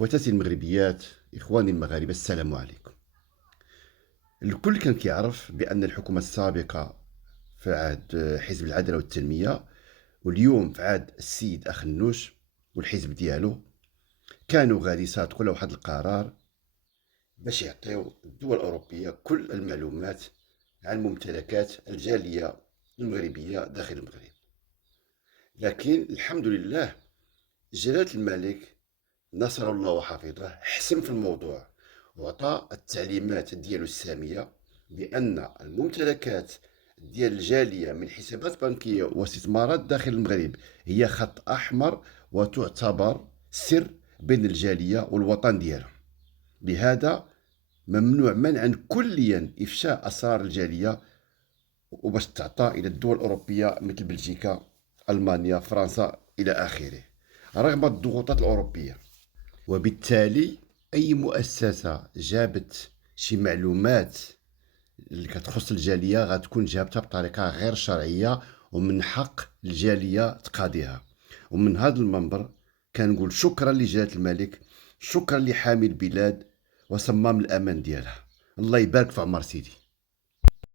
اخواتاتي المغربيات، اخواني المغاربه، السلام عليكم. الكل كان كيعرف بان الحكومه السابقه في عهد حزب العداله والتنميه، واليوم في عهد السيد اخنوش والحزب ديالو، كانوا غادي يصادقوا على واحد القرار باش يعطيو الدول الاوروبيه كل المعلومات عن ممتلكات الجاليه المغربيه داخل المغرب. لكن الحمد لله، جلاله الملك نصر الله وحفظه حسم في الموضوع، وعطى التعليمات ديالو السامية بأن الممتلكات ديال الجالية من حسابات بنكية واستثمارات داخل المغرب هي خط أحمر، وتعتبر سر بين الجالية والوطن ديالهم. لهذا ممنوع منعا كليا إفشاء أسرار الجالية وباش تعطى إلى الدول الأوروبية مثل بلجيكا، ألمانيا، فرنسا إلى آخره، رغم الضغوطات الأوروبية. وبالتالي أي مؤسسة جابت شي معلومات اللي كتخص الجالية غتكون جابتها بطريقة غير شرعية، ومن حق الجالية تقاضيها. ومن هذا المنبر كنقول شكرا لجلالة الملك، شكرا لحامي البلاد وصمام الأمان ديالها. الله يبارك في عمر سيدي.